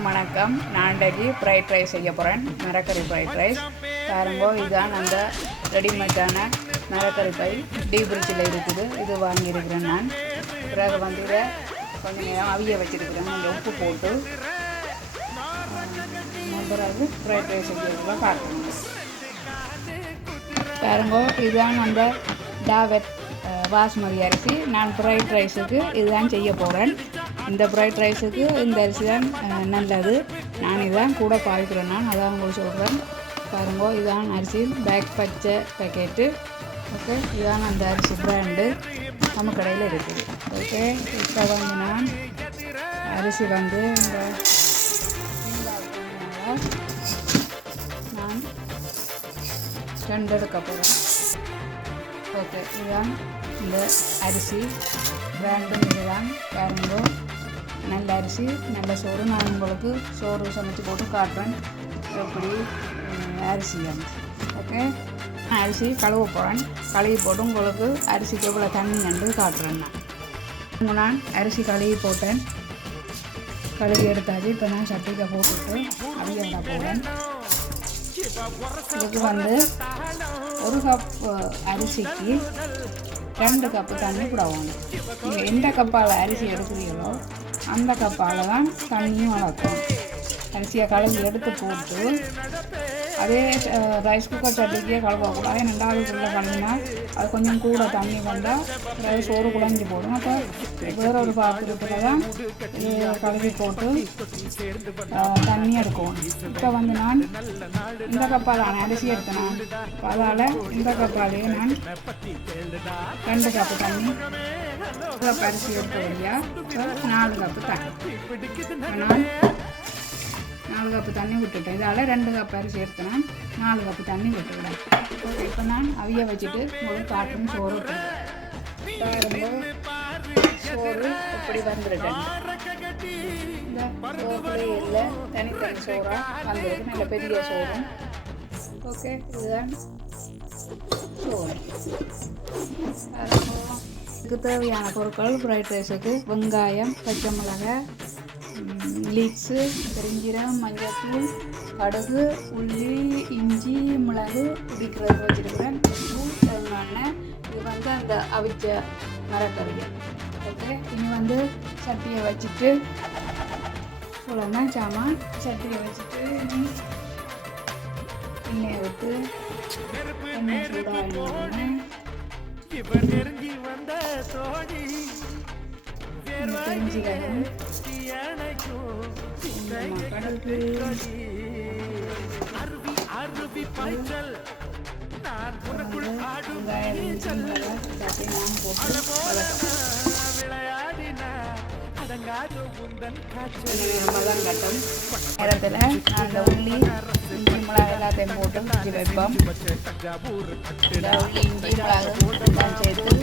எல்லாருக்கும் வணக்கம். நான் இன்றைக்கு ஃப்ரைட் ரைஸ் செய்ய போகிறேன் மரக்கறி ஃப்ரைட் ரைஸ் பாருங்கோ இதுதான் அந்த ரெடிமேடான மரக்கறி பை டீ பிரிட்ஜில் இருக்குது. இது வாங்கியிருக்கிறேன் நான். பிறகு வந்து இதை கொஞ்சம் நேரம் அவிய வச்சுருக்கிறேன். கொஞ்சம் உப்பு போட்டு. பிறகு ஃப்ரைட் ரைஸ் செய்யறதுல பார்க்கணும் பாருங்கோ இதுதான் அந்த டாவெட் பாஸ்மதி அரிசி. நான் ஃப்ரைட் ரைஸுக்கு இதுதான் செய்ய போகிறேன் இந்த ஃப்ரைட் ரைஸுக்கு இந்த அரிசி தான் நல்லது. நான் இதான் கூட பாய்க்கிறேன் நான் அதான் உங்களுக்கு சொல்கிறேன் பாருங்கோ இதுதான் அரிசி. பேக் பச்சை பேக்கெட்டு ஓகே இதுதான் அந்த அரிசி பிராண்டு நம்ம கடையில் இருக்குது. ஓகே இப்போ வந்து நான் அரிசி வந்து இந்த நான் ரெண்டு எடுக்க போகிறேன் ஓகே இதுதான் இந்த அரிசி பிராண்டும் இதுதான் வேறு அரிசி நல்ல சோறு நான் உங்களுக்கு சோறு சமைச்சு போட்டு காட்டுறேன். எப்படி? அரிசி ஓகே நான் அரிசி கழுவ போகிறேன் கழுவி போட்டு உங்களுக்கு அரிசிக்கு எவ்வளோ தண்ணி நண்டு காட்டுறேன் நான். நான் அரிசி கழுவி போட்டேன். கழுவி எடுத்தாச்சு. இப்போ நான் சட்டிக்க போட்டுட்டு அவிய விட போகிறேன் இதுக்கு வந்து ஒரு கப் அரிசிக்கு ரெண்டு கப்பு தண்ணி கூட நீங்கள் எந்த கப்பால் அரிசி எடுக்கிறீங்களோ அந்த கப்பால் தான் தண்ணியும் அளக்கும். கடைசியாக கழுவி எடுத்து போட்டு அதே ரைஸ் குக்கர் சட்டிக்கே கழுவக்கூடாது ரெண்டாவதுக்குள்ளே பண்ணினா அது கொஞ்சம் கூட தண்ணி வந்தால் ரைஸ் சோறு குழஞ்சி போடும். அப்போ வேற ஒரு பாத்திரத்தில் தான் கழுவி போட்டு தண்ணி எடுக்கும். இப்போ வந்து நான் இந்த கப்பால் நான் அரிசி எடுத்தேன்? அதால் இந்த கப்பாலே நான் ரெண்டு கப்பு தண்ணி கப் அரிசி எடுக்க வழியா நாலு கப்பு தண்ணி. நான் நாலு கப்பு தண்ணி விட்டுட்டேன். இதால் ரெண்டு கப் அரிசி எடுத்தேன் நாலு கப்பு தண்ணி விட்டுவிடேன் இப்போ நான் அவிய வச்சுட்டு முழு காட்டும் சோறு சோறு இப்படி வந்துருக்கேன் இந்த தனித்தனி சோறாக நல்ல பெரிய சோறு. ஓகே இதுதான் சோறு. இதுக்கு தேவையான பொருட்கள் ஃப்ரைட் ரைஸுக்கு வெங்காயம் பச்சை மிளகாய் லீக்ஸு பெருஞ்சீரகம் மஞ்சள் கடுகு உள்ளி இஞ்சி மிளகு பிடிக்கிறது வச்சுருக்கிறேன். தேங்காய் இது வந்து அந்த அவிச்ச மரக்கறியை. ஓகே இனி வந்து சட்டியை வச்சுட்டு இவ்வளோதான் சாமான் சட்டியை வச்சுட்டு இனி எண்ணெயை விட்டு எண்ணெய் சூடாகினோடனே கடுகு அருவி அருவி பாய்ச்சல். நான் உனக்குள் ஆடும் வெங்காயம் இஞ்சி உள்ளி இஞ்சி மிளகாய் எல்லாத்தையும் போட்டு வச்சு வைப்போம் தஞ்சாவூர் இந்த உள்ளி இஞ்சி மிளகாய் எல்லாம் சேர்த்து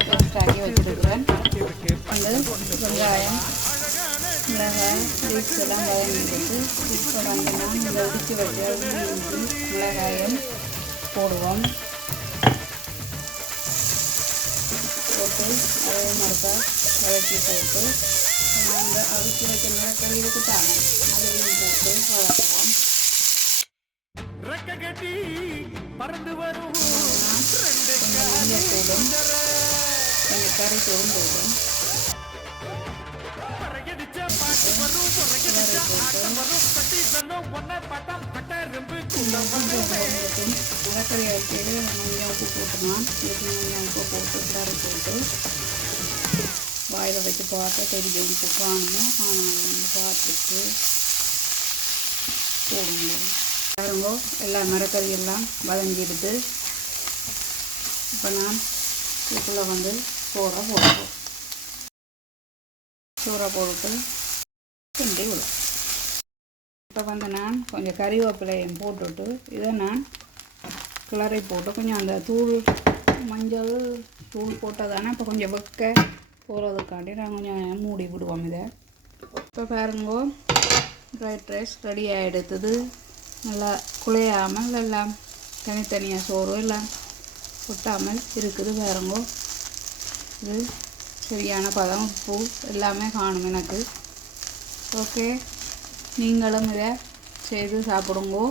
பேஸ்ட் ஆக்கி வச்சுருக்குறேன் வந்து வெங்காயம் மிளகாய் லீக்ஸ் எல்லாம் வதங்கிட்டு இப்போ வந்து நான் இந்த உடிச்சு வச்ச உள்ளி இஞ்சி மிளகாயம் போடுவோம் போட்டு அதே மறுக்கா வதக்கி போட்டு நம்ம அவிச்சு வைக்க மிளகாய் இதுக்கு தாங்க அதையும் போட்டு வதக்குவோம் ரெக்க பறந்து வரும் கொஞ்சம் மஞ்சத்தூளும் கொஞ்சம் கறித்தூளும் போடும் வைக்கிறது உப்பு போட்டுக்கலாம். உப்பு போட்டு கறி போட்டு வாயில் வச்சு பார்த்தா தெரியும். உப்பு ஆனால் வந்து பார்த்துட்டு போடுங்க. பாருங்க எல்லா மரக்கறியெல்லாம் வதங்கிடுது. இப்போ நான் இதுக்குள்ளே வந்து சோறை போடுவோம் சோறை போட்டு கிண்டி விடும் இப்போ வந்து நான் கொஞ்சம் கறிவேப்பிலையும் போட்டுட்டு இதை நான் கிளறி போட்டு கொஞ்சம் அந்த தூள் மஞ்சள் தூள் போட்டதானே இப்போ கொஞ்சம் வெக்க போகிறதுக்காண்டி நாங்கள் கொஞ்சம் மூடி விடுவோம் இதை. இப்போ பாருங்கோ ஃப்ரைட் ரைஸ் ரெடி ஆகிடுத்தது நல்லா குழையாமல் எல்லாம் தனித்தனியாக சோறு எல்லாம் ஒட்டாமல் இருக்குது பாருங்கோ. இது சரியான பதம் உப்பு எல்லாமே காணும் எனக்கு. ஓகே நீங்களும் இதை செய்து சாப்பிடுங்கோ.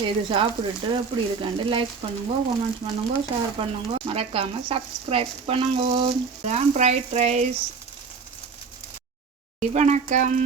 செய்து சாப்பிட்டுட்டு அப்படி இருக்காண்டு லைக் பண்ணுங்க கமெண்ட்ஸ் பண்ணுங்க ஷேர் பண்ணுங்க. மறக்காமல் சப்ஸ்கிரைப் பண்ணுங்க. தான் ஃப்ரைட் ரைஸ் வணக்கம்.